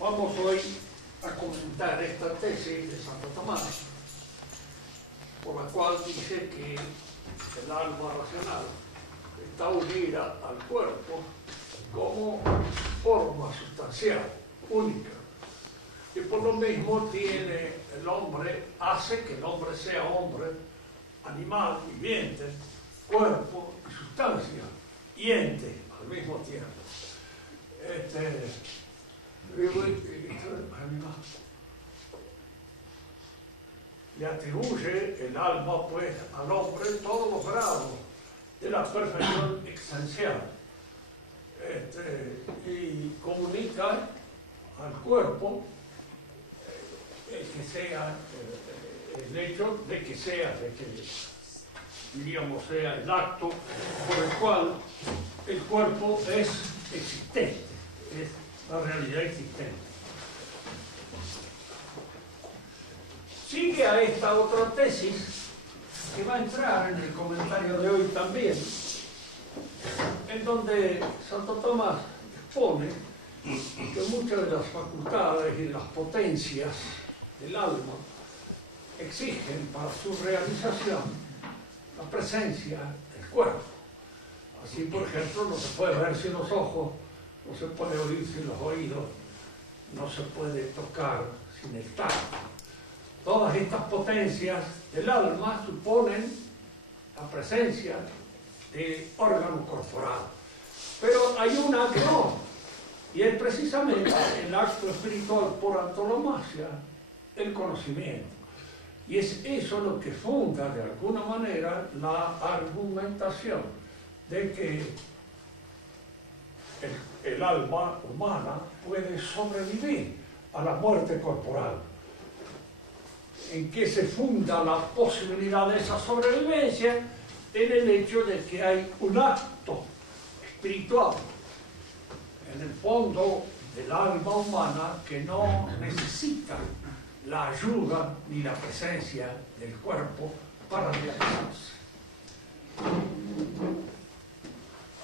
Vamos hoy a comentar esta tesis de Santo Tomás, por la cual dice que el alma racional está unida al cuerpo como forma sustancial, única, y por lo mismo hace que el hombre sea hombre, animal, viviente, cuerpo y sustancia, y ente al mismo tiempo. Le atribuye el alma pues al hombre todos los grados de la perfección existencial, y comunica al cuerpo el hecho de que sea el acto por el cual el cuerpo es existente, es la realidad existente. Sigue a esta otra tesis que va a entrar en el comentario de hoy también, en donde Santo Tomás expone que muchas de las facultades y las potencias del alma exigen para su realización la presencia del cuerpo. Así, por ejemplo, no se puede ver sin los ojos, no se puede oír sin los oídos, no se puede tocar sin el tacto. Todas estas potencias del alma suponen la presencia de órgano corporal. Pero hay una que no, y es precisamente el acto espiritual por antonomasia, el conocimiento. Y es eso lo que funda de alguna manera la argumentación de que el alma humana puede sobrevivir a la muerte corporal. ¿En qué se funda la posibilidad de esa sobrevivencia? En el hecho de que hay un acto espiritual en el fondo del alma humana que no necesita la ayuda ni la presencia del cuerpo para realizarse.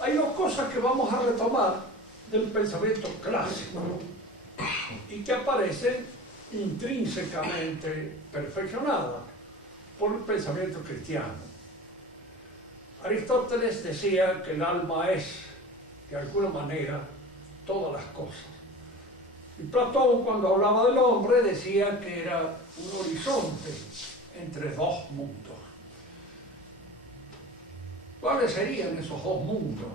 Hay dos cosas que vamos a retomar del pensamiento clásico y que aparecen intrínsecamente perfeccionadas por el pensamiento cristiano. Aristóteles decía que el alma es, de alguna manera, todas las cosas. Y Platón, cuando hablaba del hombre, decía que era un horizonte entre dos mundos. ¿Cuáles serían esos dos mundos?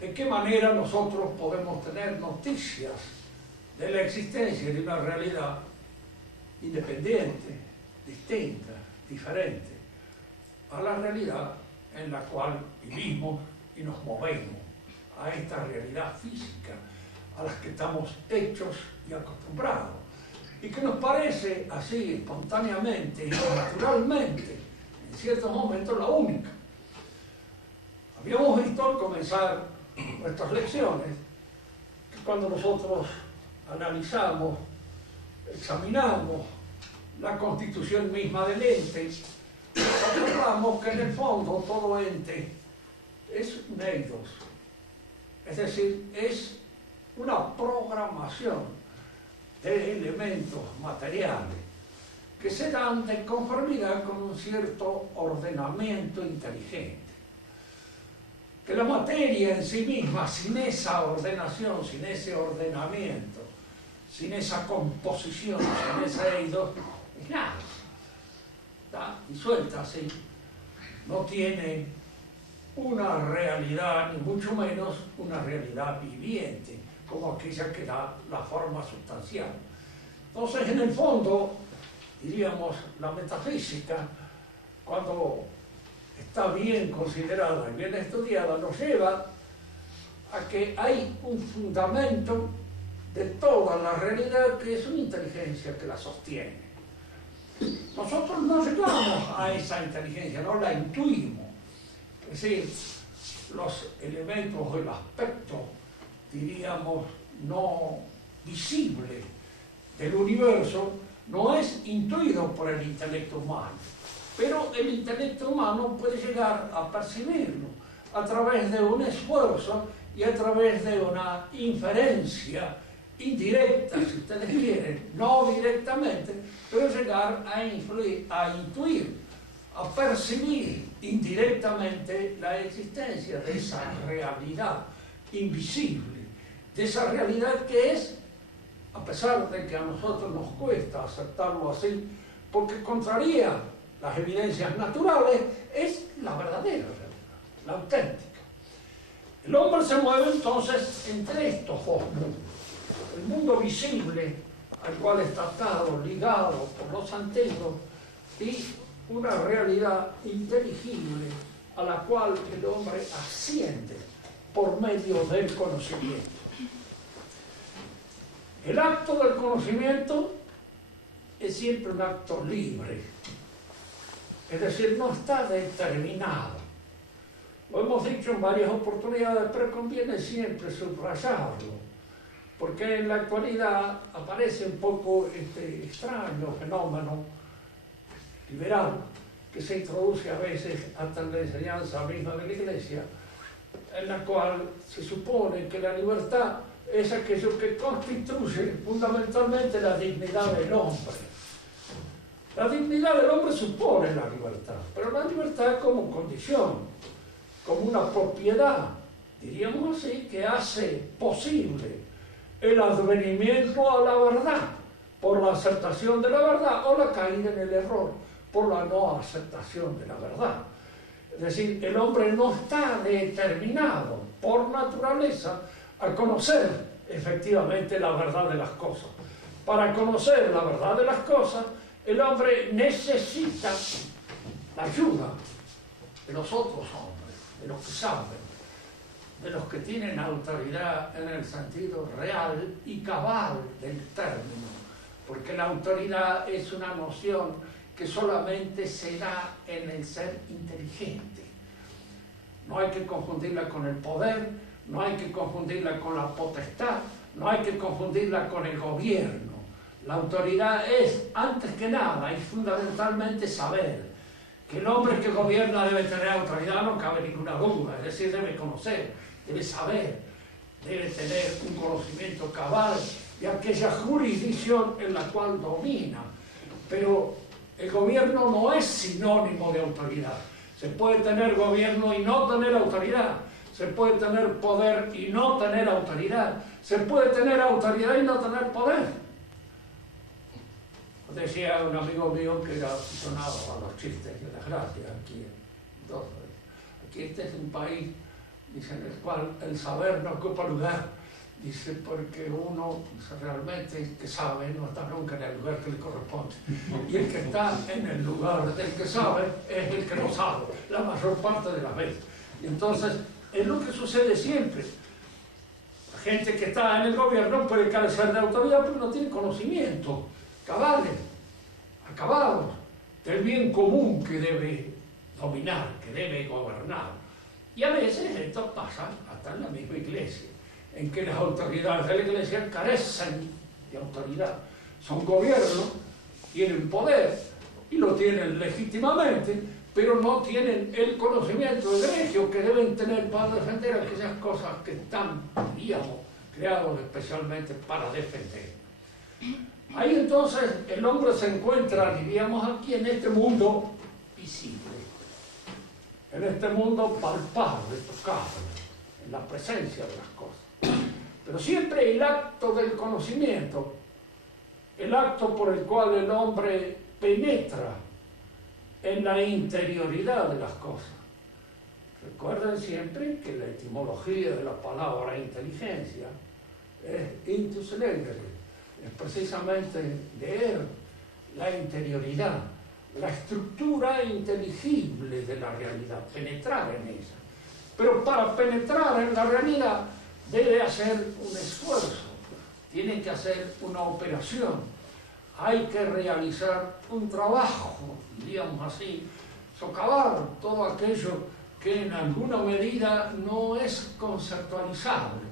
¿De qué manera nosotros podemos tener noticias de la existencia de una realidad independiente, distinta, diferente a la realidad en la cual vivimos y nos movemos, a esta realidad física a las que estamos hechos y acostumbrados, y que nos parece así espontáneamente y naturalmente en ciertos momentos la única? Habíamos visto al comenzar nuestras lecciones que cuando nosotros analizamos, examinamos la constitución misma del ente, observamos que en el fondo todo ente es un eidos, es decir, es una programación de elementos materiales que se dan de conformidad con un cierto ordenamiento inteligente. Que la materia en sí misma, sin esa ordenación, sin ese ordenamiento, sin esa composición, sin ese eidos, es nada. Está disuelta así. No tiene una realidad, ni mucho menos una realidad viviente, como aquella que da la forma sustancial. Entonces, en el fondo, diríamos, la metafísica, cuando está bien considerada y bien estudiada, nos lleva a que hay un fundamento de toda la realidad que es una inteligencia que la sostiene. Nosotros no llegamos a esa inteligencia, no la intuimos. Es decir, los elementos o el aspecto, diríamos, no visible del universo no es intuido por el intelecto humano, pero el intelecto humano puede llegar a percibirlo a través de un esfuerzo y a través de una inferencia indirecta, si ustedes quieren, no directamente, pero llegar a influir, a intuir, a percibir indirectamente la existencia de esa realidad invisible, de esa realidad que es, a pesar de que a nosotros nos cuesta aceptarlo así, porque contraría las evidencias naturales, es la verdadera realidad, la auténtica. El hombre se mueve entonces entre estos dos mundos. El mundo visible, al cual está atado, ligado por los antiguos, y una realidad inteligible a la cual el hombre asciende por medio del conocimiento. El acto del conocimiento es siempre un acto libre, es decir, no está determinado. Lo hemos dicho en varias oportunidades, pero conviene siempre subrayarlo, porque en la actualidad aparece un poco este extraño fenómeno liberal que se introduce a veces hasta en la enseñanza misma de la Iglesia, en la cual se supone que la libertad es aquello que constituye fundamentalmente la dignidad del hombre. La dignidad del hombre supone la libertad, pero la libertad como condición, como una propiedad, diríamos así, que hace posible el advenimiento a la verdad por la aceptación de la verdad o la caída en el error por la no aceptación de la verdad. Es decir, el hombre no está determinado por naturaleza a conocer efectivamente la verdad de las cosas. Para conocer la verdad de las cosas, el hombre necesita la ayuda de los otros hombres, de los que saben, de los que tienen autoridad en el sentido real y cabal del término, porque la autoridad es una noción que solamente se da en el ser inteligente. No hay que confundirla con el poder, no hay que confundirla con la potestad, no hay que confundirla con el gobierno. La autoridad es, antes que nada, y fundamentalmente saber. Que el hombre que gobierna debe tener autoridad, no cabe ninguna duda, es decir, debe conocer, debe saber, debe tener un conocimiento cabal de aquella jurisdicción en la cual domina. Pero el gobierno no es sinónimo de autoridad. Se puede tener gobierno y no tener autoridad. Se puede tener poder y no tener autoridad. Se puede tener autoridad y no tener poder. Decía un amigo mío que era aficionado a los chistes y a las gracias aquí. Entonces, aquí este es un país, dice, en el cual el saber no ocupa lugar. Dice, porque uno realmente que sabe no está nunca en el lugar que le corresponde. Y el que está en el lugar del que sabe es el que no sabe, la mayor parte de las veces. Y entonces, es lo que sucede siempre. La gente que está en el gobierno puede carecer de autoridad porque no tiene conocimiento cabales, acabados, del bien común que debe dominar, que debe gobernar. Y a veces esto pasa hasta en la misma iglesia, en que las autoridades de la iglesia carecen de autoridad. Son gobiernos, tienen poder y lo tienen legítimamente, pero no tienen el conocimiento egregio que deben tener para defender aquellas cosas que están, digamos, creados especialmente para defender. Ahí entonces el hombre se encuentra, diríamos aquí, en este mundo visible, en este mundo palpable, tocable, en la presencia de las cosas. Pero siempre el acto del conocimiento, el acto por el cual el hombre penetra en la interioridad de las cosas. Recuerden siempre que la etimología de la palabra inteligencia es intus legere. Es precisamente leer la interioridad, la estructura inteligible de la realidad, penetrar en ella. Pero para penetrar en la realidad debe hacer un esfuerzo, tiene que hacer una operación, hay que realizar un trabajo, diríamos así, socavar todo aquello que en alguna medida no es conceptualizable,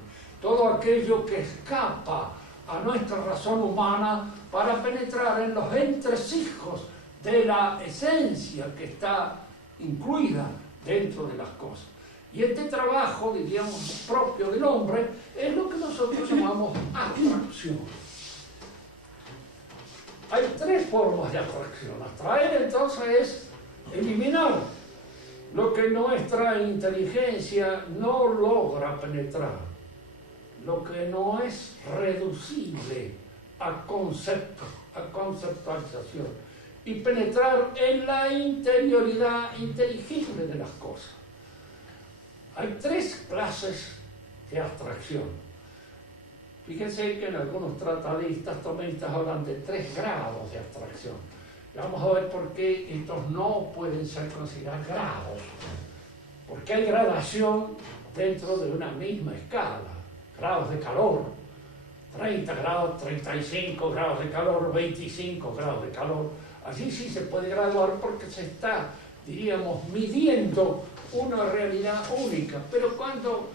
todo aquello que escapa a nuestra razón humana para penetrar en los entresijos de la esencia que está incluida dentro de las cosas. Y este trabajo, diríamos, propio del hombre, es lo que nosotros llamamos abstracción. Hay tres formas de abstracción. Abstraer, entonces, es eliminar lo que nuestra inteligencia no logra penetrar, lo que no es reducible a conceptos, a conceptualización, y penetrar en la interioridad inteligible de las cosas. Hay tres clases de abstracción. Fíjense que en algunos tratadistas tomistas hablan de 3 grados de abstracción. Vamos a ver por qué estos no pueden ser considerados grados. Porque hay gradación dentro de una misma escala. Grados de calor, 30 grados, 35 grados de calor, 25 grados de calor. Así sí se puede graduar porque se está, diríamos, midiendo una realidad única. Pero cuando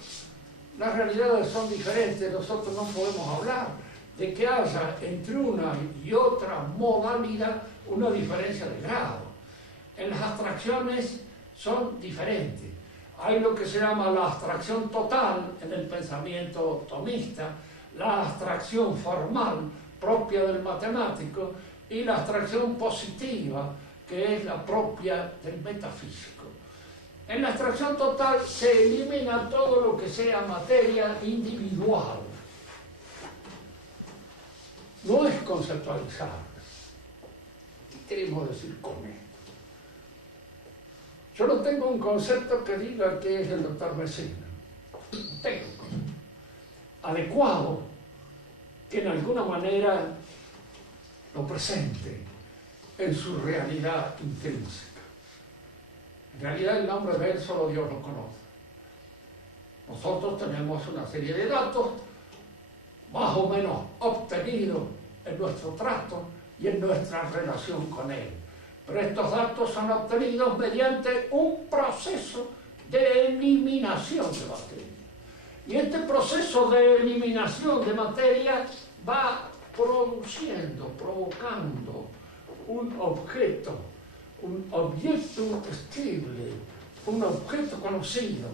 las realidades son diferentes, nosotros no podemos hablar de que haya entre una y otra modalidad una diferencia de grado. En las abstracciones son diferentes. Hay lo que se llama la abstracción total en el pensamiento tomista, la abstracción formal propia del matemático y la abstracción positiva, que es la propia del metafísico. En la abstracción total se elimina todo lo que sea materia individual. No es conceptualizable. ¿Qué queremos decir con esto? Yo no tengo un concepto que diga que es el doctor Messina. No tengo un concepto adecuado que en alguna manera lo presente en su realidad intrínseca. En realidad el nombre de él solo Dios lo conoce. Nosotros tenemos una serie de datos más o menos obtenidos en nuestro trato y en nuestra relación con él. Pero estos datos son obtenidos mediante un proceso de eliminación de materia. Y este proceso de eliminación de materia va produciendo, provocando un objeto estable, un objeto conocido,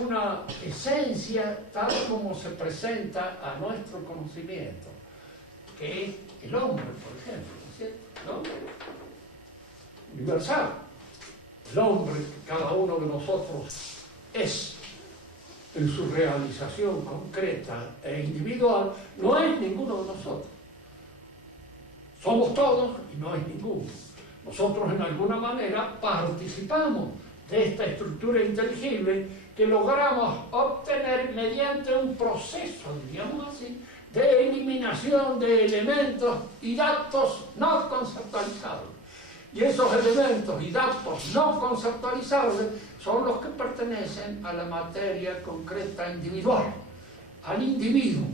una esencia tal como se presenta a nuestro conocimiento, que es el hombre, por ejemplo, ¿no es cierto? El hombre universal, el hombre que cada uno de nosotros es en su realización concreta e individual, no es ninguno de nosotros. Somos todos y no es ninguno. Nosotros en alguna manera participamos de esta estructura inteligible que logramos obtener mediante un proceso, diríamos así, de eliminación de elementos y datos no conceptualizables. Y esos elementos y datos no conceptualizables son los que pertenecen a la materia concreta individual, al individuo.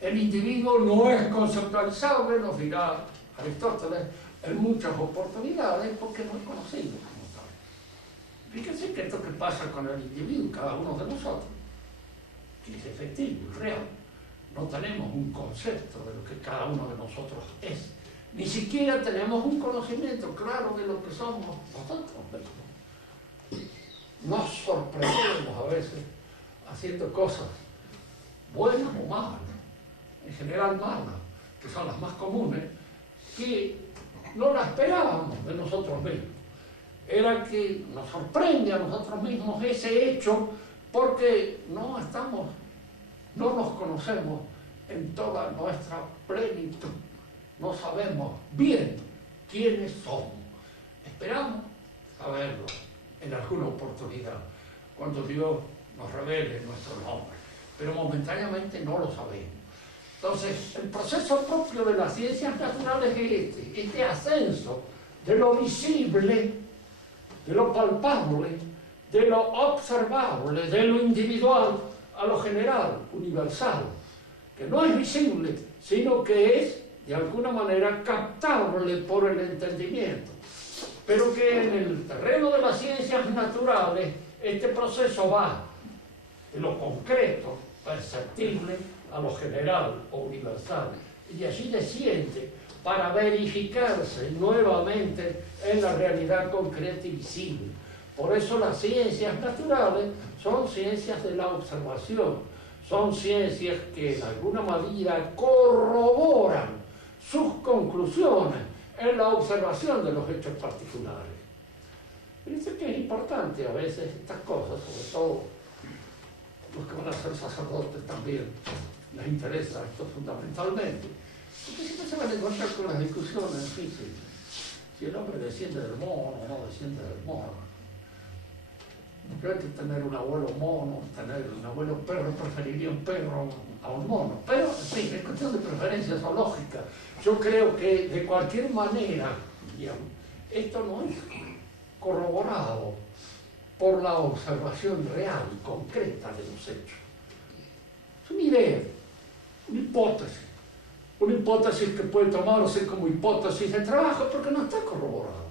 El individuo no es conceptualizable, nos dirá Aristóteles, en muchas oportunidades porque no es conocido como tal. Fíjense que esto que pasa con el individuo, cada uno de nosotros, que es efectivo y real, no tenemos un concepto de lo que cada uno de nosotros es. Ni siquiera tenemos un conocimiento claro de lo que somos nosotros mismos. Nos sorprendemos a veces haciendo cosas buenas o malas, en general malas, que son las más comunes, que no las esperábamos de nosotros mismos. Era que nos sorprende a nosotros mismos ese hecho porque no nos conocemos en toda nuestra plenitud. No sabemos bien quiénes somos. Esperamos saberlo en alguna oportunidad, cuando Dios nos revele nuestro nombre, pero momentáneamente no lo sabemos. Entonces, el proceso propio de las ciencias naturales es este ascenso de lo visible, de lo palpable, de lo observable, de lo individual a lo general, universal, que no es visible, sino que es de alguna manera captable por el entendimiento, pero que en el terreno de las ciencias naturales este proceso va de lo concreto, perceptible, a lo general o universal, y allí desciende para verificarse nuevamente en la realidad concreta y visible. Por eso las ciencias naturales son ciencias de la observación, son ciencias que en alguna medida corroboran sus conclusiones en la observación de los hechos particulares. Dice que es importante a veces estas cosas, sobre todo los que van a ser sacerdotes también, les interesa esto fundamentalmente, porque siempre se van a encontrar con las discusiones difíciles. Si el hombre desciende del mono o no desciende del mono. Creo que tener un abuelo mono, tener un abuelo perro, preferiría un perro a un mono. Pero, en fin, es cuestión de preferencia zoológica. Yo creo que, de cualquier manera, digamos, esto no es corroborado por la observación real y concreta de los hechos. Es una idea, una hipótesis que puede tomarse como hipótesis de trabajo porque no está corroborado.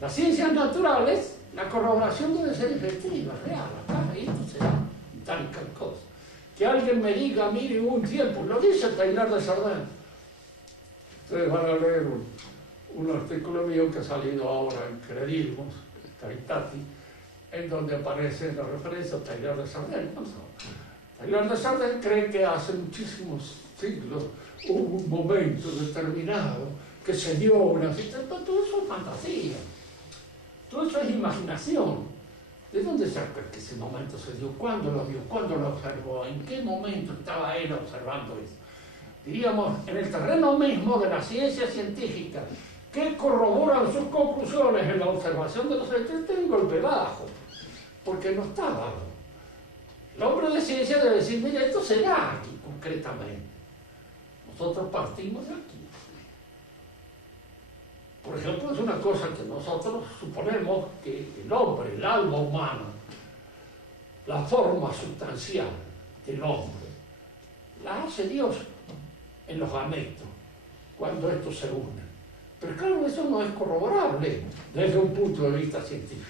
Las ciencias naturales, la corroboración debe ser efectiva, real, acá, esto será tal y tal cosa. Que alguien me diga, mire, hubo un tiempo, lo dice Taylor de Chardin. Ustedes van a leer un artículo mío que ha salido ahora en Credismos, Caritati, en donde aparece la referencia a Taylor de Chardin. Taylor de Chardin cree que hace muchísimos siglos hubo un momento determinado que se dio una situación, pero todo eso es fantasía. Todo eso es imaginación. ¿De dónde saca que ese momento se dio? ¿Cuándo lo vio? ¿Cuándo lo observó? ¿En qué momento estaba él observando eso? Diríamos, en el terreno mismo de la ciencia científica, que corroboran sus conclusiones en la observación de los hechos, tiene un golpe bajo, porque no estaba. El hombre de ciencia debe decir, mira, esto será aquí, concretamente. Nosotros partimos de aquí. Por ejemplo, es una cosa que nosotros suponemos que el hombre, el alma humana, la forma sustancial del hombre, la hace Dios en los gametos, cuando estos se unen. Pero claro, eso no es corroborable desde un punto de vista científico.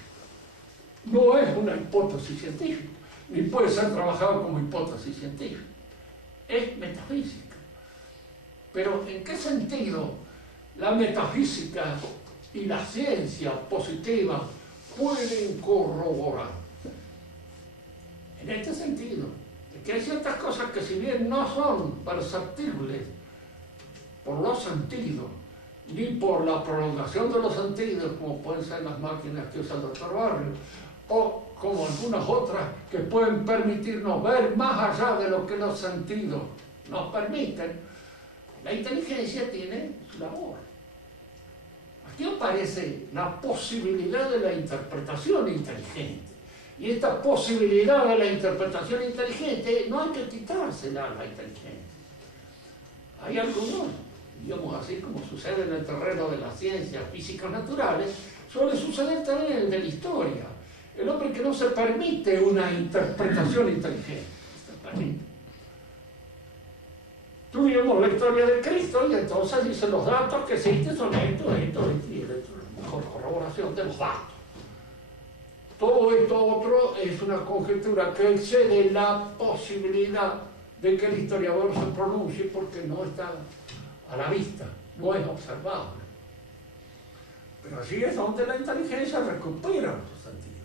No es una hipótesis científica, ni puede ser trabajado como hipótesis científica. Es metafísica. Pero ¿en qué sentido la metafísica y la ciencia positiva pueden corroborar? En este sentido, de que hay ciertas cosas que si bien no son perceptibles por los sentidos, ni por la prolongación de los sentidos, como pueden ser las máquinas que usa el doctor Barrio, o como algunas otras que pueden permitirnos ver más allá de lo que los sentidos nos permiten, la inteligencia tiene su labor. Aquí aparece la posibilidad de la interpretación inteligente. Y esta posibilidad de la interpretación inteligente no hay que quitársela a la inteligencia. Hay algunos, digamos así como sucede en el terreno de las ciencias físicas naturales, suele suceder también en el de la historia. El hombre que no se permite una interpretación inteligente. Se permite. Tuvimos la historia de Cristo y entonces dicen los datos que existen son esto, y esto, y esto, la mejor corroboración de los datos. Todo esto otro es una conjetura que excede la posibilidad de que el historiador se pronuncie porque no está a la vista, no es observable. Pero allí es donde la inteligencia recupera su sentido,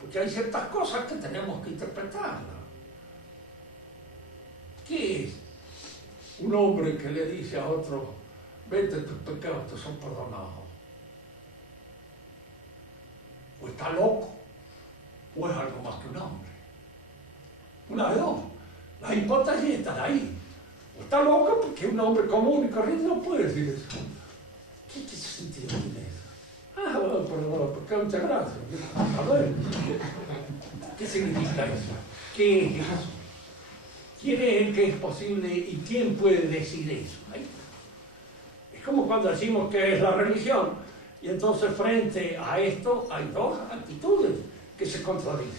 porque hay ciertas cosas que tenemos que interpretarlas. ¿Qué es un hombre que le dice a otro, vete, tus pecados te son perdonados? O está loco, o es algo más que un hombre. Una de dos. La hipótesis está ahí. O está loco porque un hombre común y corriente no puede decir eso. ¿Qué sentido tiene eso? Ah, bueno, pero muchas gracias. A ver, ¿qué significa eso? ¿Qué es eso? ¿Quién es el que es posible y quién puede decir eso? Es como cuando decimos que es la religión y entonces frente a esto hay dos actitudes que se contradicen.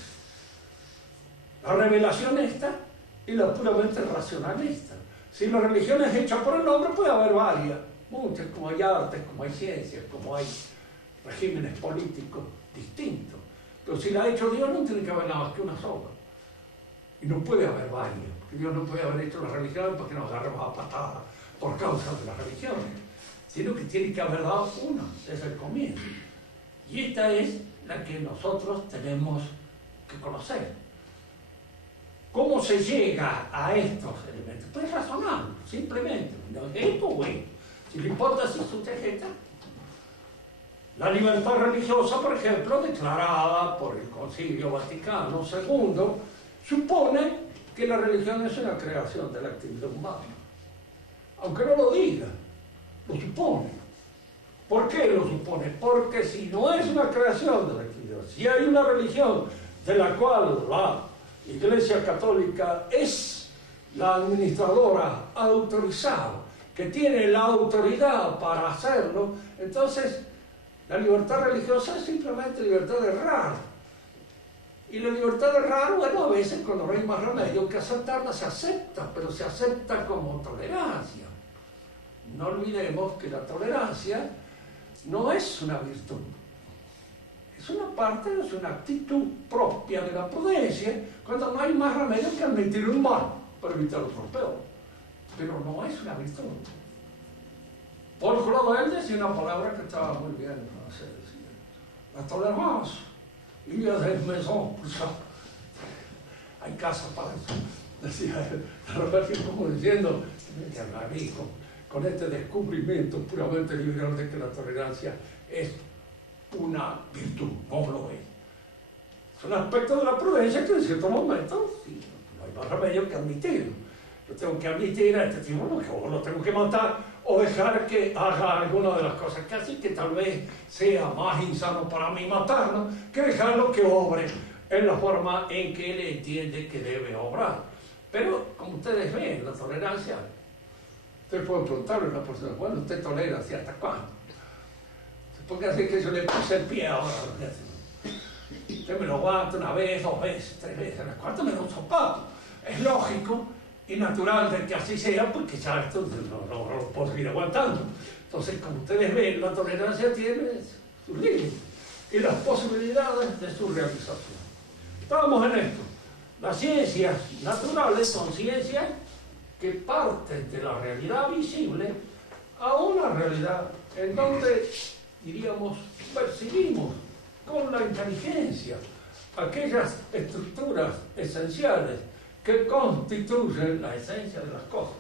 La revelación esta y la puramente racionalista. Si la religión es hecha por el hombre puede haber varias, muchas, como hay artes, como hay ciencias, como hay regímenes políticos distintos. Pero si la ha hecho Dios no tiene que haber nada más que una sola. Y no puede haber varias. Dios no puede haber hecho la religión porque nos agarremos a patadas por causa de las religiones, sino que tiene que haber dado una desde el comienzo. Y esta es la que nosotros tenemos que conocer. ¿Cómo se llega a estos elementos? Pues razonando, simplemente. Esto, güey. Si la hipótesis sujeta, la libertad religiosa, por ejemplo, declarada por el Concilio Vaticano II, supone que la religión es una creación de la actividad humana. Aunque no lo diga, lo supone. ¿Por qué lo supone? Porque si no es una creación de la actividad, si hay una religión de la cual la Iglesia Católica es la administradora autorizada, que tiene la autoridad para hacerlo, entonces la libertad religiosa es simplemente libertad de errar. Y la libertad de errar, bueno, a veces cuando no hay más remedio que aceptarla, se acepta, pero se acepta como tolerancia. No olvidemos que la tolerancia no es una virtud. Es una parte, es una actitud propia de la prudencia, cuando no hay más remedio que admitir un mal para evitar otro peor. Pero no es una virtud. Paul Claudel decía una palabra que estaba muy bien en francés, decía, la tolerancia, il y a des maisons pour ça. Hay casa para eso. Decía él, como diciendo, que hablar con este descubrimiento puramente liberal de que la tolerancia es una virtud, no lo es. Es un aspecto de la prudencia que en ciertos momentos sí, no hay más remedio que admitirlo. Yo tengo que admitir a este tipo que o lo tengo que matar o dejar que haga alguna de las cosas que hace, que tal vez sea más insano para mí matarlo que dejarlo que obre en la forma en que él entiende que debe obrar. Pero, como ustedes ven, la tolerancia, ustedes pueden preguntarle a una persona, bueno, ¿usted tolera hasta cuándo? Porque así que yo le puse el pie ahora. Usted me lo aguanta una vez, 2 veces, 3 veces, a la cuarta me da un zapato. Es lógico y natural de que así sea, porque ya esto no lo puedo seguir aguantando. Entonces, como ustedes ven, la tolerancia tiene sus límites y las posibilidades de su realización. Estábamos en esto. Las ciencias naturales son ciencias que parten de la realidad visible a una realidad en donde, diríamos, percibimos con la inteligencia aquellas estructuras esenciales que constituyen la esencia de las cosas.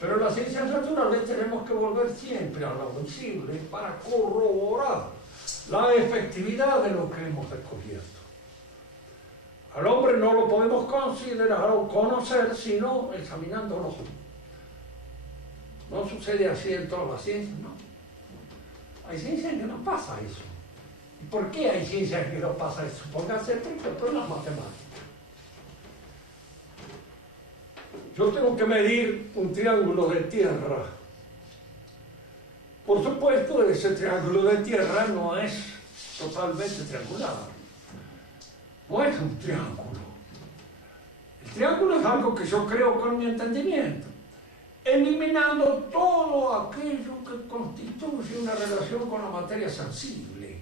Pero las ciencias naturales tenemos que volver siempre a lo visible para corroborar la efectividad de lo que hemos descubierto. Al hombre no lo podemos considerar o conocer sino examinándolo. No sucede así en todas las ciencias, no. Hay ciencias en que no pasa eso. ¿Y por qué hay ciencias en que no pasa eso? Pónganse por ejemplo en las matemáticas. Yo tengo que medir un triángulo de tierra. Por supuesto, ese triángulo de tierra no es totalmente triangular. No es un triángulo. El triángulo es algo que yo creo con mi entendimiento, eliminando todo aquello que constituye una relación con la materia sensible.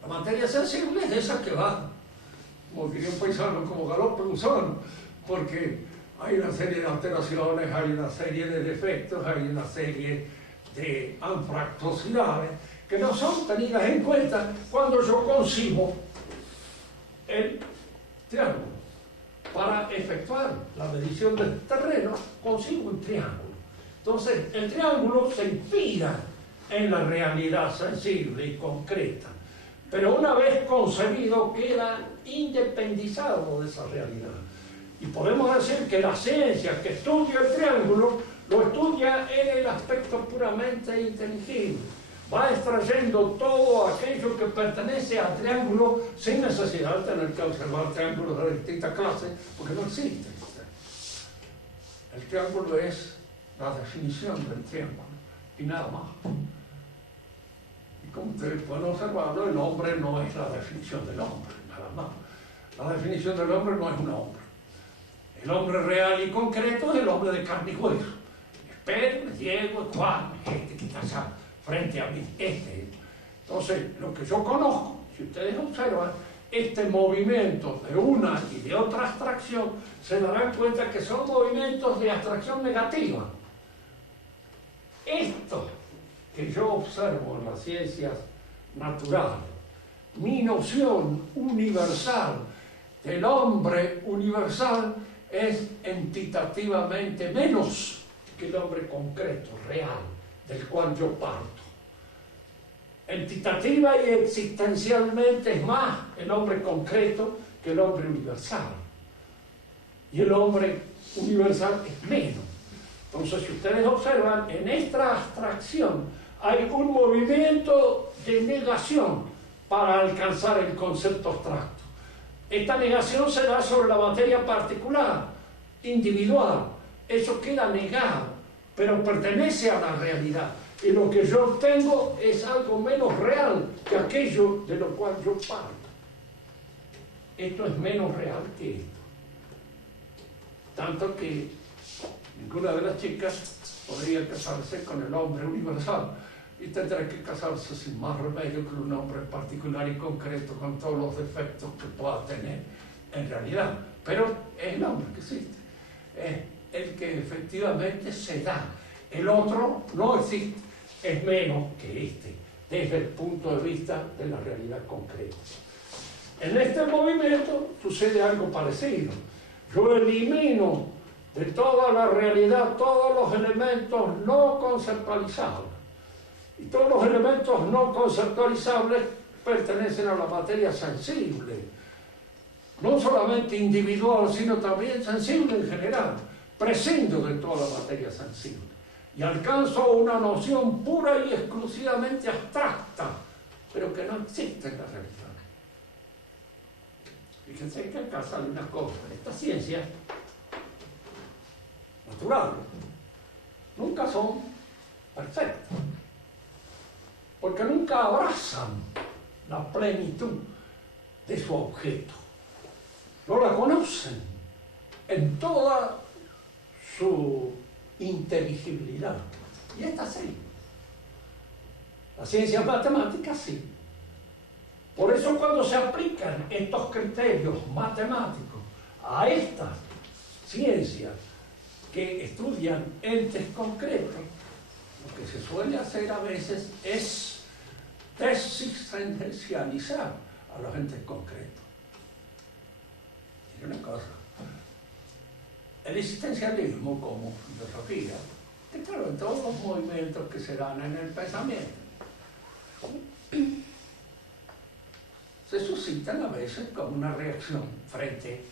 La materia sensible es esa que va, como diría un paisano, como galope gusano, porque hay una serie de alteraciones, hay una serie de defectos, hay una serie de anfractuosidades que no son tenidas en cuenta cuando yo concibo el triángulo. Para efectuar la medición del terreno, consigo un triángulo. Entonces, el triángulo se inspira en la realidad sensible y concreta, pero una vez concebido queda independizado de esa realidad. Y podemos decir que la ciencia que estudia el triángulo lo estudia en el aspecto puramente inteligible. Va extrayendo todo aquello que pertenece al triángulo sin necesidad de tener que observar triángulos de distintas clases, porque no existen. El triángulo es la definición del triángulo y nada más. Y como ustedes pueden observarlo, el hombre no es la definición del hombre, nada más. La definición del hombre no es un hombre. El hombre real y concreto es el hombre de carne y hueso. Pedro, Diego, Juan, este que está allá frente a mí, este. Entonces, lo que yo conozco, si ustedes observan, este movimiento de una y de otra abstracción, se darán cuenta que son movimientos de abstracción negativa. Esto que yo observo en las ciencias natural. Mi noción universal del hombre universal es entitativamente menos que el hombre concreto, real, del cual yo parto. Entitativa y existencialmente es más el hombre concreto que el hombre universal. Y el hombre universal es menos. Entonces, si ustedes observan, en esta abstracción hay un movimiento de negación para alcanzar el concepto abstracto. Esta negación se da sobre la materia particular, individual. Eso queda negado, pero pertenece a la realidad. Y lo que yo obtengo es algo menos real que aquello de lo cual yo parto. Esto es menos real que esto. Tanto que ninguna de las chicas podría casarse con el hombre universal y tendrá que casarse sin más remedio que un hombre particular y concreto con todos los defectos que pueda tener en realidad. Pero es el hombre que existe, es el que efectivamente se da. El otro no existe, es menos que este, desde el punto de vista de la realidad concreta. En este movimiento sucede algo parecido. Yo elimino de toda la realidad todos los elementos no conceptualizables. Y todos los elementos no conceptualizables pertenecen a la materia sensible. No solamente individual, sino también sensible en general. Prescindo de toda la materia sensible. Y alcanzo una noción pura y exclusivamente abstracta, pero que no existe en la realidad. Fíjense que acá sale una cosa. Esta ciencia natural nunca son perfectas, porque nunca abrazan la plenitud de su objeto, no la conocen en toda su inteligibilidad. Y esta sí, la ciencia matemática sí. Por eso cuando se aplican estos criterios matemáticos a estas ciencias que estudian entes concretos, lo que se suele hacer a veces es desistencializar a los entes concretos. Y una cosa, el existencialismo como filosofía, que claro, en todos los movimientos que se dan en el pensamiento, se suscitan a veces como una reacción frente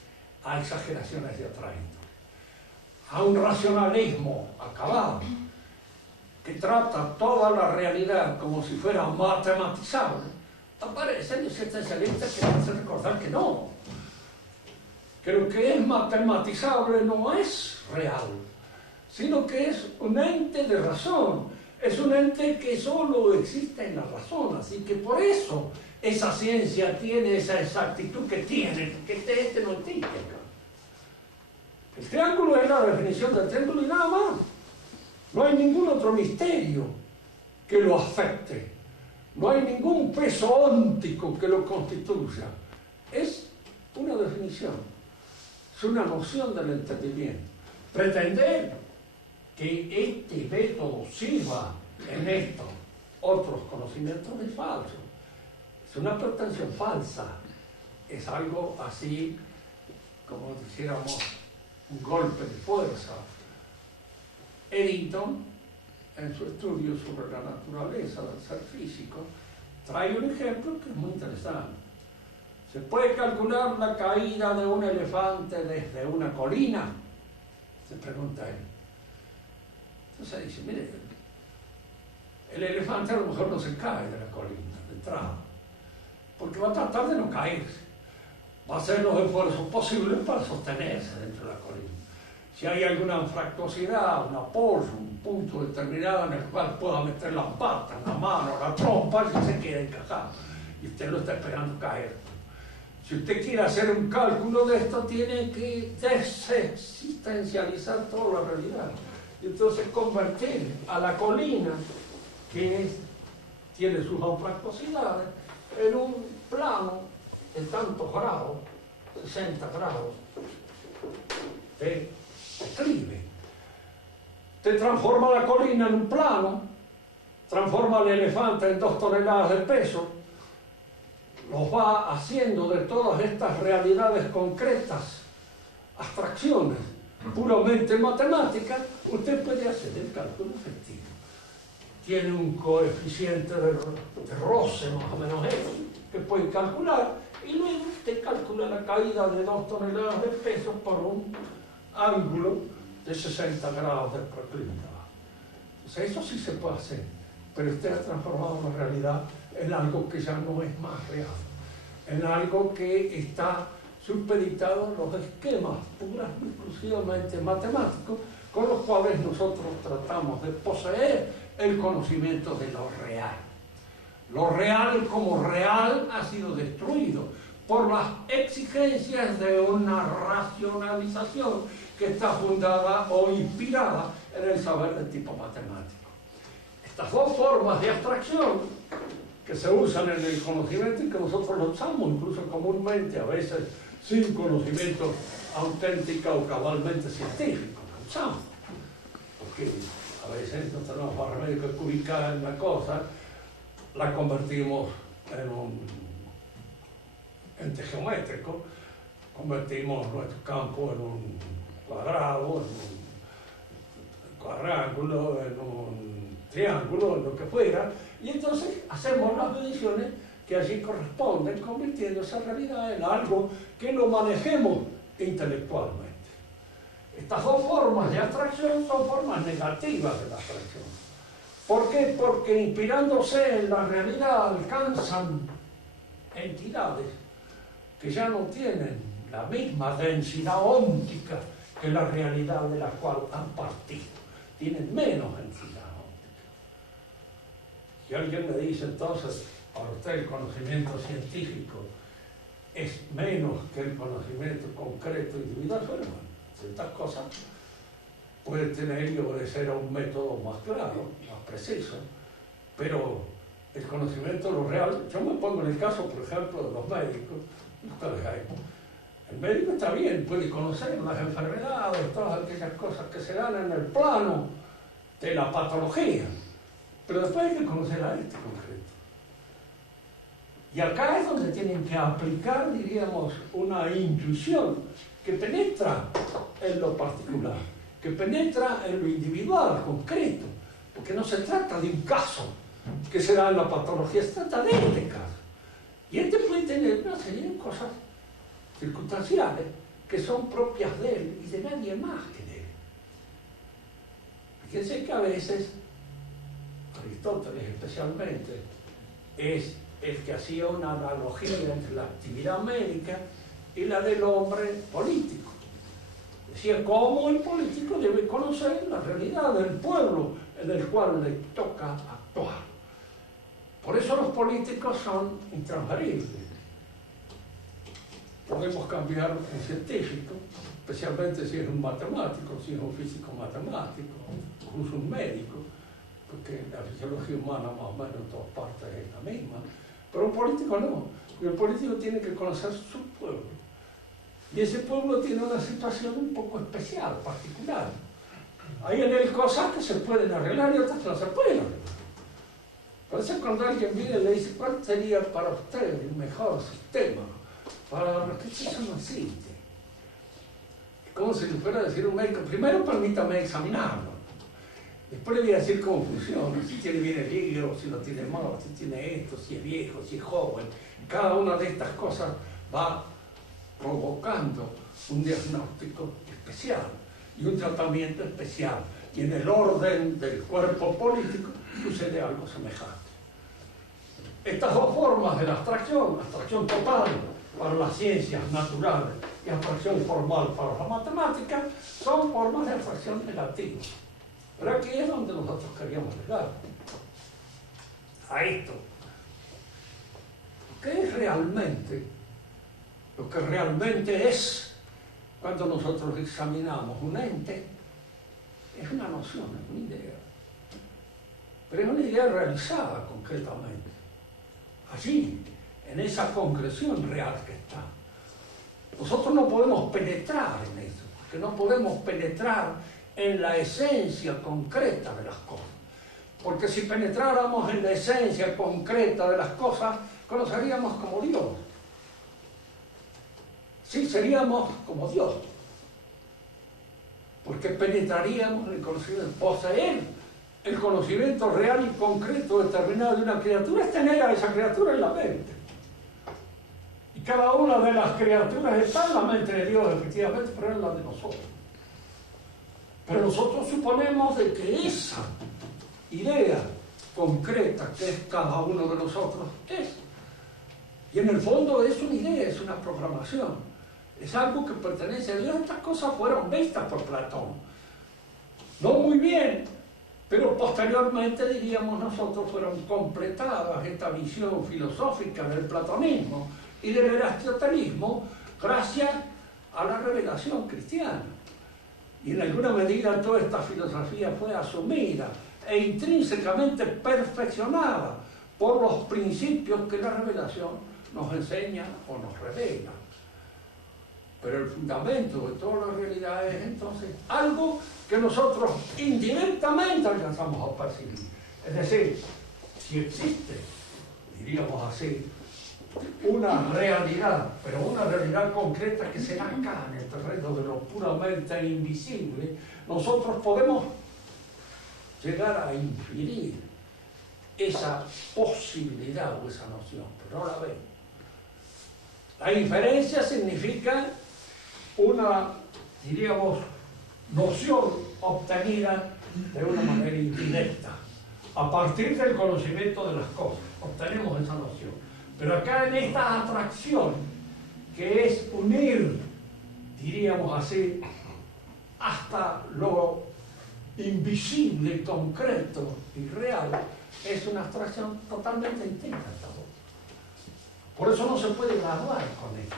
a exageraciones de otra índole, a un racionalismo acabado que trata toda la realidad como si fuera matematizable. Aparecen existencialistas que hacen recordar que no, que lo que es matematizable no es real, sino que es un ente de razón, es un ente que solo existe en la razón, así que por eso esa ciencia tiene esa exactitud que tiene, que este no existe acá. El triángulo es la definición del triángulo y nada más. No hay ningún otro misterio que lo afecte. No hay ningún peso óntico que lo constituya. Es una definición, es una noción del entendimiento. Pretender que este método sirva en estos otros conocimientos es falso. Es una pretensión falsa. Es algo así, como dijéramos, un golpe de fuerza. Eddington, en su estudio sobre la naturaleza del ser físico, trae un ejemplo que es muy interesante. ¿Se puede calcular la caída de un elefante desde una colina? Se pregunta él. Entonces dice, mire, el elefante a lo mejor no se cae de la colina de entrada, porque va a tratar de no caerse. Va a hacer los esfuerzos posibles para sostenerse dentro de la colina. Si hay alguna fractuosidad, un apoyo, un punto determinado en el cual pueda meter las patas, la mano, la trompa, y se queda encajado. Y usted lo está esperando caer. Si usted quiere hacer un cálculo de esto, tiene que desexistencializar toda la realidad. Y entonces convertir a la colina, que tiene sus fractuosidades, en un plano de tantos grados, 60 grados, de declive. Te transforma la colina en un plano transforma al elefante en 2 toneladas de peso, los va haciendo de todas estas realidades concretas, abstracciones puramente matemáticas, usted puede hacer el cálculo efectivo. Tiene un coeficiente de roce más o menos X que puede calcular, y luego usted calcula la caída de 2 toneladas de peso por un ángulo de 60 grados de proclividad. O sea, eso sí se puede hacer, pero usted ha transformado una realidad en algo que ya no es más real, en algo que está supeditado a los esquemas puras y exclusivamente matemáticos con los cuales nosotros tratamos de poseer el conocimiento de lo real. Lo real como real ha sido destruido por las exigencias de una racionalización que está fundada o inspirada en el saber de tipo matemático. Estas 2 formas de abstracción que se usan en el conocimiento y que nosotros lo usamos incluso comúnmente, a veces sin conocimiento auténtico o cabalmente científico, lo usamos, porque a veces no tenemos más remedio que ubicar en una cosa, la convertimos en un ente geométrico, convertimos nuestro campo en un cuadrado, en un cuadrángulo, en un triángulo, en lo que fuera, y entonces hacemos las mediciones que allí corresponden, convirtiendo esa realidad en algo que lo manejemos intelectualmente. Estas 2 formas de abstracción son formas negativas de la abstracción. ¿Por qué? Porque inspirándose en la realidad alcanzan entidades que ya no tienen la misma densidad óptica que la realidad de la cual han partido. Tienen menos densidad óptica. Si alguien me dice entonces, para usted el conocimiento científico es menos que el conocimiento concreto individual, bueno, ciertas cosas puede tener y obedecer a un método más claro, más preciso, pero el conocimiento de lo real, yo me pongo en el caso, por ejemplo, de los médicos, ustedes hay. El médico está bien, puede conocer las enfermedades, todas aquellas cosas que se dan en el plano de la patología, pero después hay que conocer a este concreto. Y acá es donde tienen que aplicar, diríamos, una intuición que penetra en lo particular, que penetra en lo individual, concreto, porque no se trata de un caso que se da en la patología, se trata de este caso. Y este puede tener una serie de cosas circunstanciales que son propias de él y de nadie más que de él. Fíjense que a veces, Aristóteles especialmente, es el que hacía una analogía entre la actividad médica y la del hombre político. Decía cómo el político debe conocer la realidad del pueblo en el cual le toca actuar. Por eso los políticos son intransferibles. Podemos cambiar un científico, especialmente si es un matemático, si es un físico matemático, incluso un médico, porque la fisiología humana más o menos en todas partes es la misma, pero un político no, porque el político tiene que conocer su pueblo. Y ese pueblo tiene una situación un poco especial, particular. Hay en él cosas que se pueden arreglar y otras que no se pueden arreglar. Por eso cuando alguien viene y le dice, ¿cuál sería para usted el mejor sistema para la que eso no existe? Como si le fuera a decir un médico, primero permítame examinarlo. Después le voy a decir cómo funciona, si tiene bien el hígado, si lo tiene mal, si tiene esto, si es viejo, si es joven. Cada una de estas cosas va provocando un diagnóstico especial y un tratamiento especial. Y en el orden del cuerpo político sucede algo semejante. Estas 2 formas de la abstracción total para las ciencias naturales y abstracción formal para la matemática, son formas de abstracción negativa. Pero aquí es donde nosotros queríamos llegar a esto. ¿Qué es realmente? Lo que realmente es, cuando nosotros examinamos un ente, es una noción, es una idea. Pero es una idea realizada concretamente. Allí, en esa concreción real que está. Nosotros no podemos penetrar en eso, porque no podemos penetrar en la esencia concreta de las cosas. Porque si penetráramos en la esencia concreta de las cosas, conoceríamos como Dios. Sí, seríamos como Dios. Porque penetraríamos en el conocimiento. Poseer el conocimiento real y concreto determinado de una criatura es tener a esa criatura en la mente. Y cada una de las criaturas está en la mente de Dios, efectivamente, pero es la de nosotros. Pero nosotros suponemos de que esa idea concreta que es cada uno de nosotros es. Y en el fondo es una idea, es una programación. Es algo que pertenece a Dios. Estas cosas fueron vistas por Platón. No muy bien, pero posteriormente, diríamos nosotros, fueron completadas esta visión filosófica del platonismo y del aristotelismo gracias a la revelación cristiana. Y en alguna medida toda esta filosofía fue asumida e intrínsecamente perfeccionada por los principios que la revelación nos enseña o nos revela. Pero el fundamento de toda la realidad es entonces algo que nosotros indirectamente alcanzamos a percibir. Es decir, si existe, diríamos así, una realidad, pero una realidad concreta que se da acá en el terreno de lo puramente invisible, nosotros podemos llegar a inferir esa posibilidad o esa noción, pero no la vemos. La inferencia significa una, diríamos, noción obtenida de una manera indirecta, a partir del conocimiento de las cosas, obtenemos esa noción. Pero acá en esta atracción, que es unir, diríamos así, hasta lo invisible, concreto y real, es una abstracción totalmente distinta a esta otra. Por eso no se puede graduar con esto.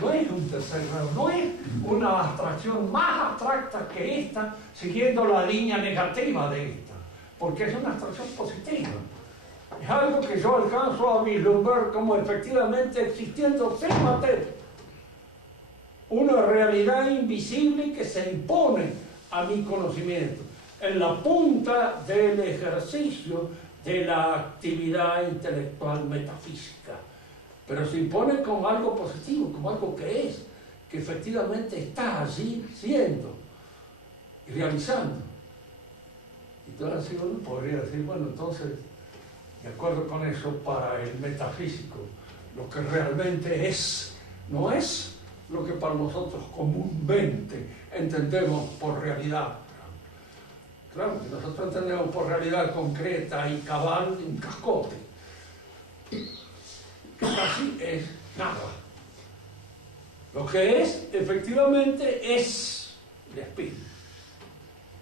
No es un tercer grado, no es una abstracción más abstracta que esta, siguiendo la línea negativa de esta, porque es una abstracción positiva. Es algo que yo alcanzo a vislumbrar como efectivamente existiendo sin materia. Una realidad invisible que se impone a mi conocimiento, en la punta del ejercicio de la actividad intelectual metafísica. Pero se impone como algo positivo, como algo que es, que efectivamente está allí siendo y realizando. Y entonces uno podría decir, bueno, entonces, de acuerdo con eso, para el metafísico, lo que realmente es, no es lo que para nosotros comúnmente entendemos por realidad. Claro, que nosotros entendemos por realidad concreta y cabal un cascote. Que así es nada. Lo que es, efectivamente, es el espíritu.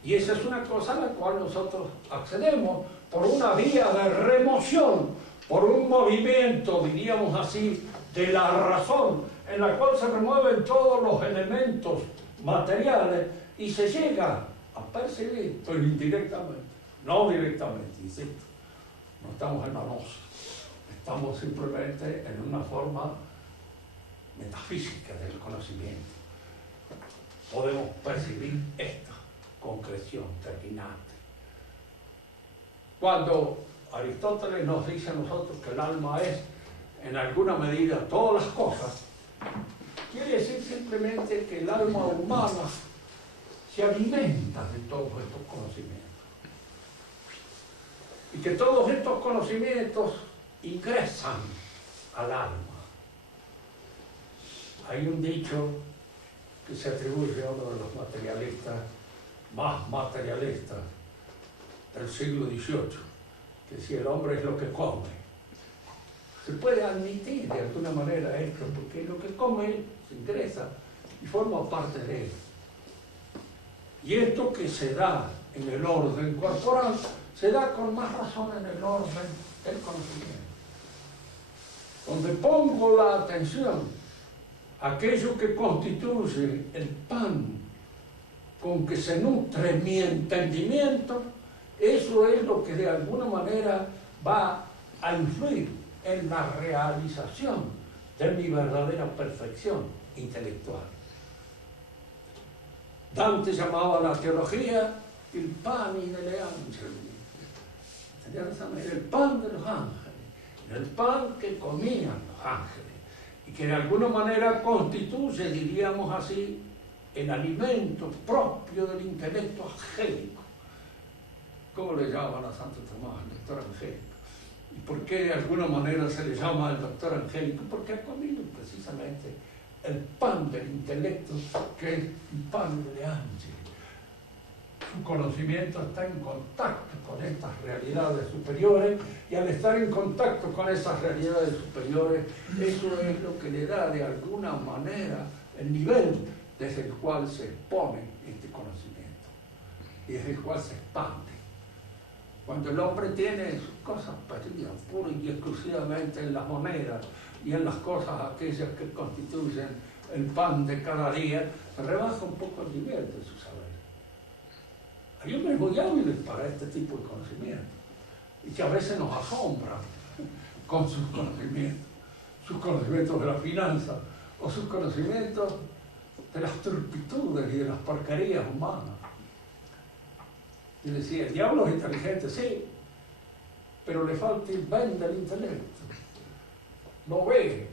Y esa es una cosa a la cual nosotros accedemos por una vía de remoción, por un movimiento, diríamos así, de la razón, en la cual se remueven todos los elementos materiales y se llega a percibir, pero indirectamente, no directamente, insisto. No estamos en la gnosis. Estamos simplemente en una forma metafísica del conocimiento. Podemos percibir esta concreción terminante. Cuando Aristóteles nos dice a nosotros que el alma es, en alguna medida, todas las cosas, quiere decir simplemente que el alma humana se alimenta de todos estos conocimientos. Y que todos estos conocimientos ingresan al alma. Hay un dicho que se atribuye a uno de los materialistas más materialistas del siglo XVIII, que si el hombre es lo que come. Se puede admitir de alguna manera esto, porque lo que come se ingresa y forma parte de él. Y esto que se da en el orden corporal, se da con más razón en el orden del conocimiento. Donde pongo la atención, aquello que constituye el pan con que se nutre mi entendimiento, eso es lo que de alguna manera va a influir en la realización de mi verdadera perfección intelectual. Dante llamaba a la teología il pani delle angeli, Tenía esa manera, el pan de los ángeles, el pan que comían los ángeles, y que de alguna manera constituye, diríamos así, el alimento propio del intelecto angélico. ¿Cómo le llaman a Santo Tomás, el doctor angélico? ¿Y por qué de alguna manera se le llama el doctor angélico? Porque ha comido precisamente el pan del intelecto, que es el pan de ángel. Su conocimiento está en contacto con estas realidades superiores, y al estar en contacto con esas realidades superiores, eso es lo que le da de alguna manera el nivel desde el cual se expone este conocimiento y desde el cual se expande. Cuando el hombre tiene sus cosas perdidas pura y exclusivamente en las monedas y en las cosas aquellas que constituyen el pan de cada día, se rebaja un poco el nivel de su saber. Hay hombres muy hábiles para este tipo de conocimiento y que a veces nos asombran con sus conocimientos de la finanza o sus conocimientos de las turpitudes y de las porquerías humanas. Y decía, el diablo es inteligente, sí, pero le falta el ven del intelecto. No ve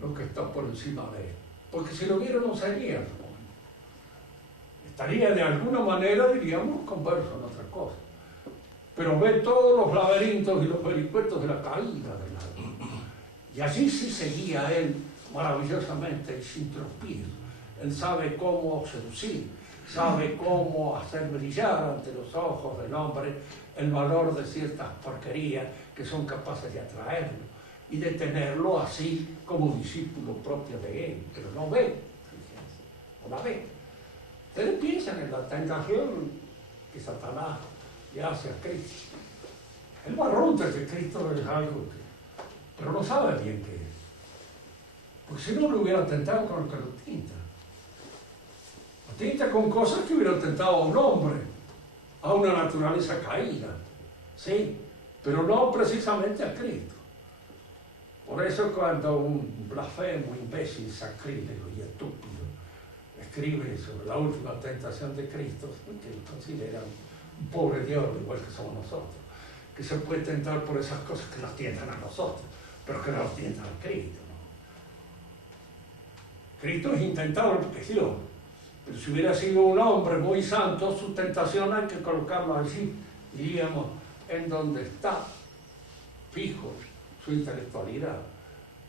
lo que está por encima de él, porque si lo viera no sería. Estaría de alguna manera, diríamos, converso en otra cosa. Pero ve todos los laberintos y los vericuetos de la caída del alma. Y allí sí seguía él maravillosamente y sin tropiezos. Él sabe cómo seducir, sabe cómo hacer brillar ante los ojos del hombre el valor de ciertas porquerías que son capaces de atraerlo y de tenerlo así como discípulo propio de él. Pero no ve, no la ve. Ustedes piensan en la tentación que Satanás le hace a Cristo. Él va a romper que Cristo es algo que, pero no sabe bien qué es. Porque si no lo hubiera tentado con lo que lo tinta. Lo tinta con cosas que hubiera tentado a un hombre, a una naturaleza caída. Sí, pero no precisamente a Cristo. Por eso cuando un blasfemo, imbécil, sacrílego y estúpido escribe sobre la última tentación de Cristo, que lo considera un pobre diablo igual que somos nosotros, que se puede tentar por esas cosas que nos tientan a nosotros, pero que no nos tientan a Cristo, ¿no? Cristo es intentable porque es Dios, pero si hubiera sido un hombre muy santo, su tentación hay que colocarlo allí, diríamos, en donde está fijo su intelectualidad,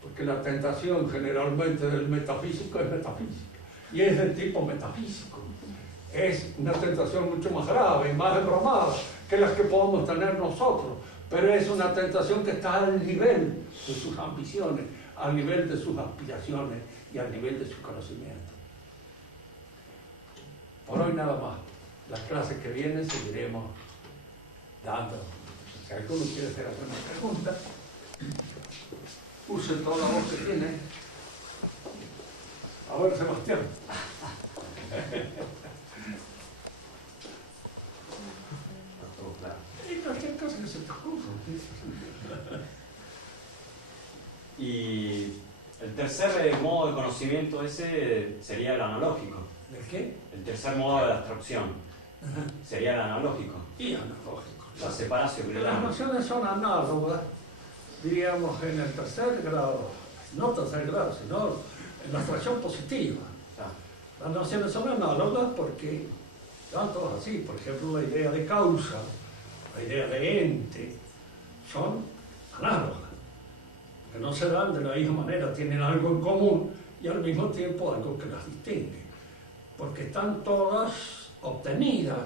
porque la tentación generalmente del metafísico es metafísica, y es del tipo metafísico. Es una tentación mucho más grave, más embromada que las que podemos tener nosotros, pero es una tentación que está al nivel de sus ambiciones, al nivel de sus aspiraciones y al nivel de su conocimiento. Por hoy nada más. Las clases que vienen seguiremos dando. Si alguno quiere hacer alguna pregunta, use toda la voz que tiene. A ver, Sebastián. Y cualquier cosa que se te ocurra. Y el tercer modo de conocimiento ese sería el analógico. ¿El qué? El tercer modo de abstracción sería el analógico. Y analógico. La separación. Las nociones son análogas, diríamos, en el tercer grado, no tercer grado, sino en la abstracción positiva. Las nociones son análogas porque están todas así. Por ejemplo, la idea de causa, la idea de ente, son análogas, que no se dan de la misma manera, tienen algo en común y al mismo tiempo algo que las distingue, porque están todas obtenidas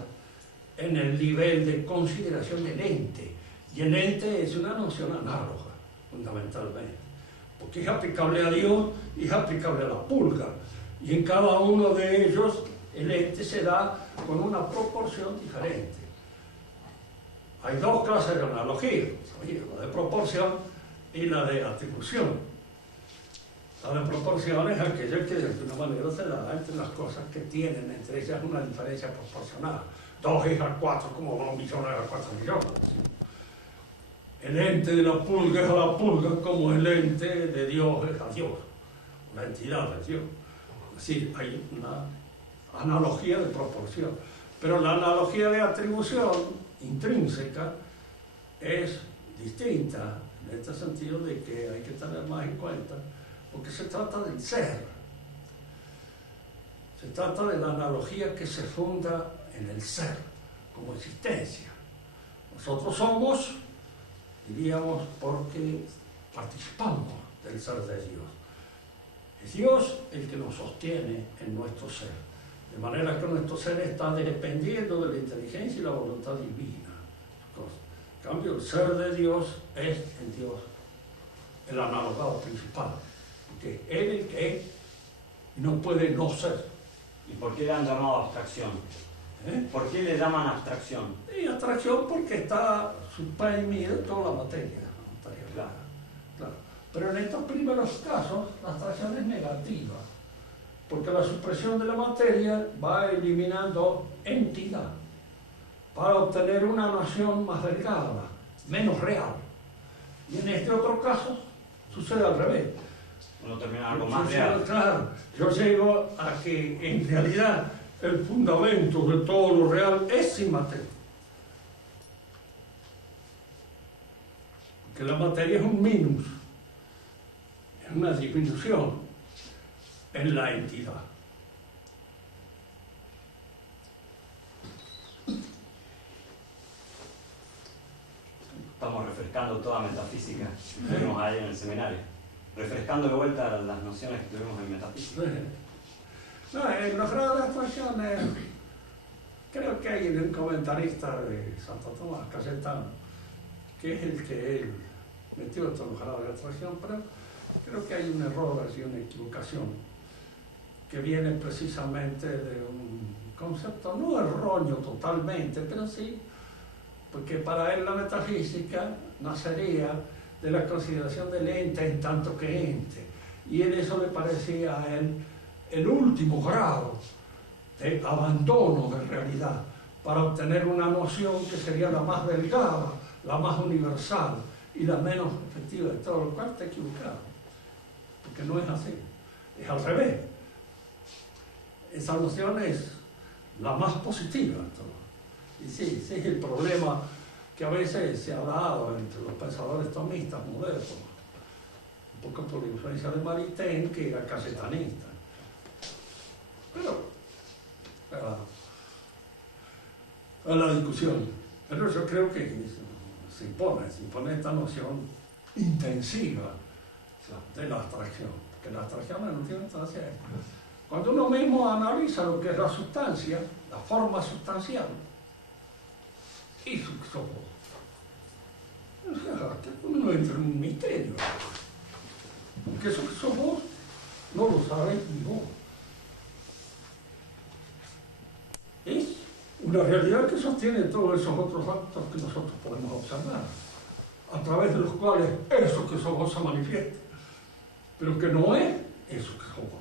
en el nivel de consideración del ente, y el ente es una noción análoga, fundamentalmente, porque es aplicable a Dios y es aplicable a la pulga, y en cada uno de ellos el ente se da con una proporción diferente. Hay dos clases de analogía, la de proporción y la de atribución. La de proporción es aquella que de alguna manera se da entre las cosas que tienen entre ellas una diferencia proporcional. 2 es a 4 como 2 millones a 4 millones. El ente de la pulga es a la pulga como el ente de Dios es a Dios, la entidad de Dios. Es decir, hay una analogía de proporción. Pero la analogía de atribución intrínseca es distinta en este sentido de que hay que tener más en cuenta, porque se trata del ser. Se trata de la analogía que se funda en el ser, como existencia. Nosotros somos, diríamos, porque participamos del ser de Dios. Es Dios el que nos sostiene en nuestro ser, de manera que nuestro ser está dependiendo de la inteligencia y la voluntad divina. En cambio, el ser de Dios es en Dios el analogado principal, porque Él es el que es y no puede no ser. ¿Y por qué le han llamado abstracción? ¿Por qué le llaman abstracción? Y abstracción porque está suprimida toda la materia. Claro. Claro. Pero en estos primeros casos, la abstracción es negativa, porque la supresión de la materia va eliminando entidad para obtener una noción más delgada, menos real. Y en este otro caso, sucede al revés. Uno termina algo más real. Claro, yo llego a que en realidad el fundamento de todo lo real es sin materia. Porque la materia es un minus, es una disminución en la entidad. Estamos refrescando toda metafísica que tuvimos ahí en el seminario. Refrescando de vuelta las nociones que tuvimos en metafísica. No, en los grados de abstracciones, creo que hay un comentarista de Santo Tomás, Cayetano, que es el que él metió estos los grados de abstracción, pero creo que hay un error, así una equivocación, que viene precisamente de un concepto no erróneo totalmente, pero sí, porque para él la metafísica nacería de la consideración del ente en tanto que ente, y en eso le parecía a él el último grado de abandono de realidad para obtener una noción que sería la más delgada, la más universal y la menos efectiva de todo, lo cual está equivocado, porque no es así, es al revés. Esa noción es la más positiva de todo. Y sí, ese es el problema que a veces se ha dado entre los pensadores tomistas modernos, un poco por la influencia de Maritain, que era cayetanista. Pero, a la discusión. Pero yo creo que se impone esta noción intensiva de la abstracción, que la abstracción en última instancia es cuando uno mismo analiza lo que es la sustancia, la forma sustancial, y su somos. O sea, uno entra en un misterio, porque eso que sos vos no lo sabéis ni vos. Es una realidad que sostiene todos esos otros actos que nosotros podemos observar, a través de los cuales eso que sos vos se manifiesta, pero que no es eso que sos vos.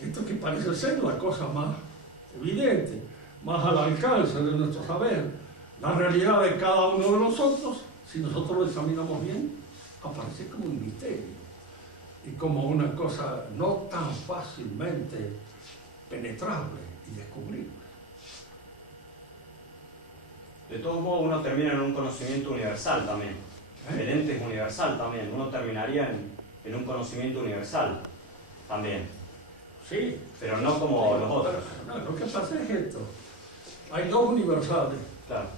Esto que parece ser la cosa más evidente, más al alcance de nuestro saber, la realidad de cada uno de nosotros, si nosotros lo examinamos bien, aparece como un misterio y como una cosa no tan fácilmente penetrable y descubrible. De todos modos, uno termina en un conocimiento universal también. El ente es universal también. Uno terminaría en un conocimiento universal también. Sí. Pero no como los otros. No, lo que pasa es esto. Hay dos universales. Claro.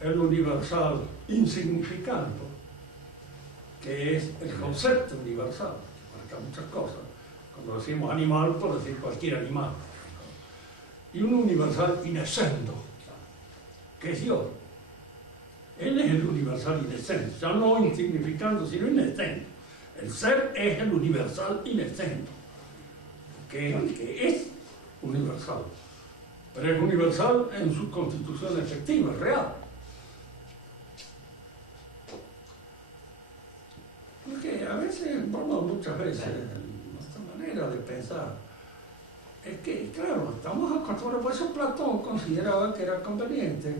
El universal insignificante, que es el concepto universal, que marca muchas cosas. Cuando decimos animal, por decir cualquier animal. Y un universal inescendo, que es Dios. Él es el universal inescente, ya no insignificante, sino inescente. El ser es el universal inescente, que es el que es universal. Pero es universal en su constitución efectiva, real. Porque a veces, bueno, muchas veces, nuestra manera de pensar es que, claro, estamos acostumbrados, por eso Platón consideraba que era conveniente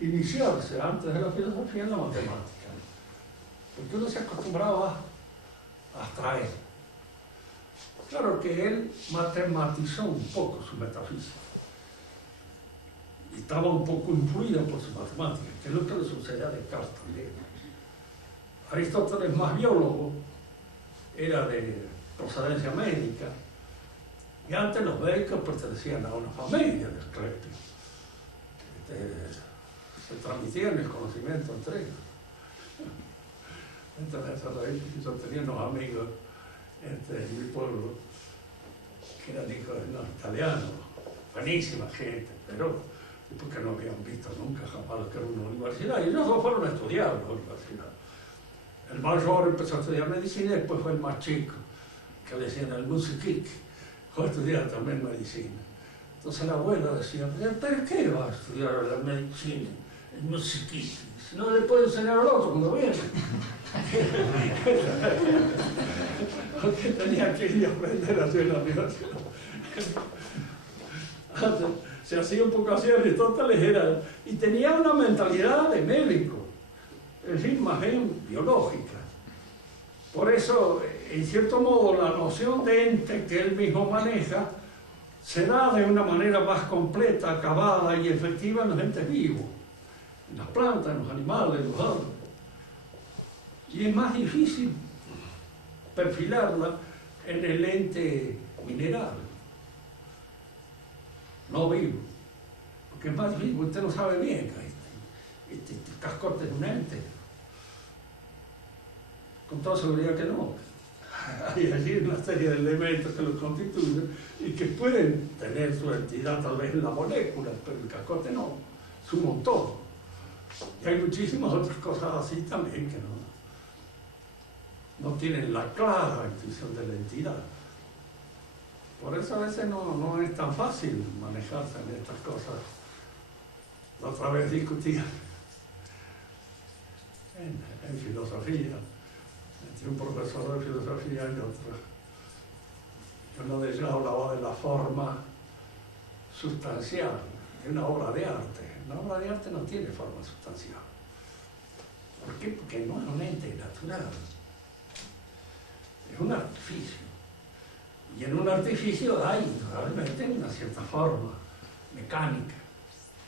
iniciarse antes de la filosofía en la matemática, porque uno se acostumbraba a abstraer. Claro que él matematizó un poco su metafísica, y estaba un poco influida por su matemática, que es lo que le sucede a Descartes también. Aristóteles, más biólogo, era de procedencia médica, y antes los médicos pertenecían a una familia de escépticos. Se transmitían el conocimiento entre ellos. Entonces, yo tenía unos amigos en mi pueblo que eran hijos de unos italianos, buenísima gente, pero porque no habían visto nunca jamás lo que era una universidad, y ellos dos fueron a estudiar la universidad. El mayor empezó a estudiar medicina y después fue el más chico, que le decían el musiquic, fue a estudiar también medicina. Entonces la abuela decía, ¿pero qué va a estudiar la medicina? El musiquic. Si no le puede enseñar al otro cuando viene. Porque tenía que ir a aprender a hacer la universidad. Se hacía un poco así, Aristóteles era, y tenía una mentalidad de médico, es decir, más bien biológica. Por eso, en cierto modo, la noción de ente que él mismo maneja se da de una manera más completa, acabada y efectiva en los entes vivos, en las plantas, en los animales, en los árboles. Y es más difícil perfilarla en el ente mineral, no vivo, porque es más difícil, usted no sabe bien que este cascote es un ente. Con toda seguridad que no. Hay allí una serie de elementos que los constituyen y que pueden tener su entidad tal vez en la molécula, pero el cascote no, es un montón. Y hay muchísimas otras cosas así también que no tienen la clara intuición de la entidad. Por eso a veces no es tan fácil manejarse en estas cosas. La otra vez discutía en filosofía, entre un profesor de filosofía y otro. Uno de ellos hablaba de la forma sustancial de una obra de arte. Una obra de arte no tiene forma sustancial. ¿Por qué? Porque no es un ente natural. Es un artificio. Y en un artificio hay realmente una cierta forma mecánica,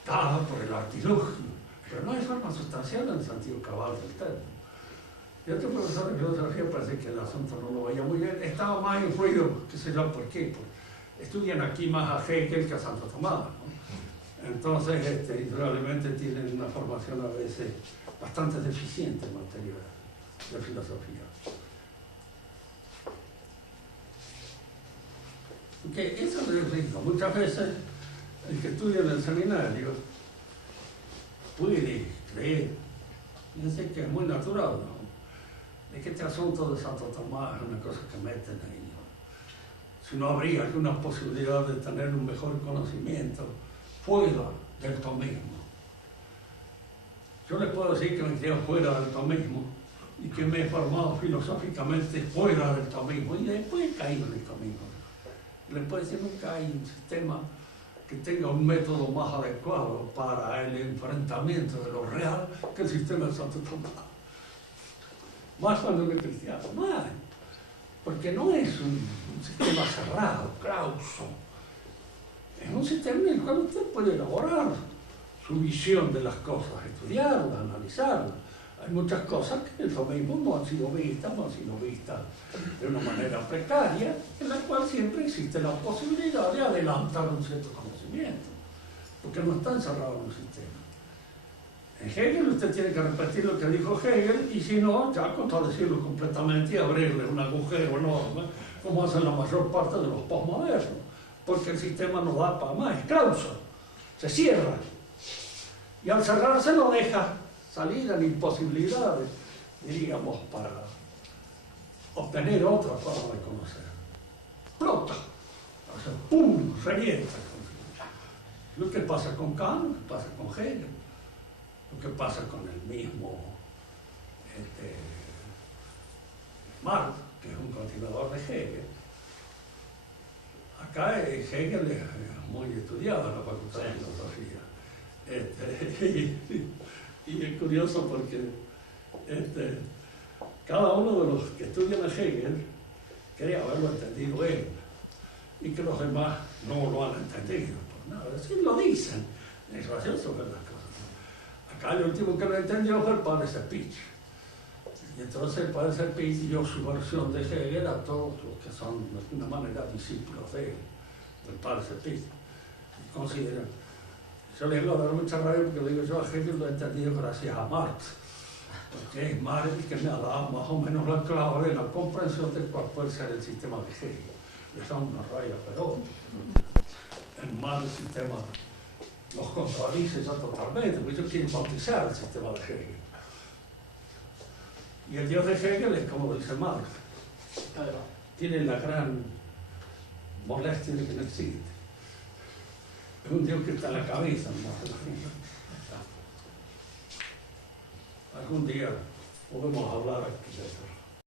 dada por el artilugio, pero no hay forma sustancial en el sentido cabal del término. Y otro profesor de filosofía parece que el asunto no lo veía muy bien, estaba más influido, qué sé yo por qué, porque estudian aquí más a Hegel que a Santo Tomás, ¿no? Entonces, probablemente tienen una formación a veces bastante deficiente en materia de filosofía. Porque eso es rico. Muchas veces el que estudia en el seminario puede creer, fíjense que es muy natural, ¿no? Es que este asunto de Santo Tomás es una cosa que meten ahí, ¿no? Si no habría alguna posibilidad de tener un mejor conocimiento fuera del tomismo. Yo les puedo decir que me crié fuera del tomismo y que me he formado filosóficamente fuera del tomismo y después he caído en el tomismo. Les puedo decir, nunca hay un sistema que tenga un método más adecuado para el enfrentamiento de lo real que el sistema de Santo Tomás. Más cuando uno es cristiano, más. Porque no es un sistema cerrado, clauso. Es un sistema en el cual usted puede elaborar su visión de las cosas, estudiarlas, analizarlas. Hay muchas cosas que en el tomismo no han sido vistas de una manera precaria, en la cual siempre existe la posibilidad de adelantar un cierto conocimiento, porque no está encerrado en un sistema. En Hegel usted tiene que repetir lo que dijo Hegel, y si no, ya contradecirlo completamente y abrirle un agujero enorme, como hacen la mayor parte de los postmodernos, porque el sistema no da para más, es clauso, se cierra, y al cerrarse lo deja salir en imposibilidades, diríamos, para obtener otra forma de conocer. Explota, o sea, ¡pum!, revienta. Lo que pasa con Kant, lo que pasa con Hegel, lo que pasa con el mismo Marx, que es un continuador de Hegel. Acá Hegel es muy estudiado en la Facultad de Filosofía. Y es curioso porque cada uno de los que estudian a Hegel cree haberlo entendido él y que los demás no lo han entendido. Por nada. Sí lo dicen, Es gracioso ver las cosas. Acá el último que lo entendió fue el padre Cepich. Y entonces el padre Cepich dio su versión de Hegel a todos los que son de alguna manera discípulos del padre Cepich. Y consideran. Yo le digo, dar mucha rabia porque le digo, yo a Hegel lo he entendido gracias a Marx. Porque es Marx el que me ha dado más o menos la clave de la comprensión de cuál puede ser el sistema de Hegel. Les da una rabia feroz. El Marx el sistema los contradice ya totalmente, porque ellos quieren bautizar el sistema de Hegel. Y el Dios de Hegel es como dice Marx. Tiene la gran molestia de que no existe. Es un Dios que está en la cabeza, no en la vida. Algún día podemos hablar aquí de eso.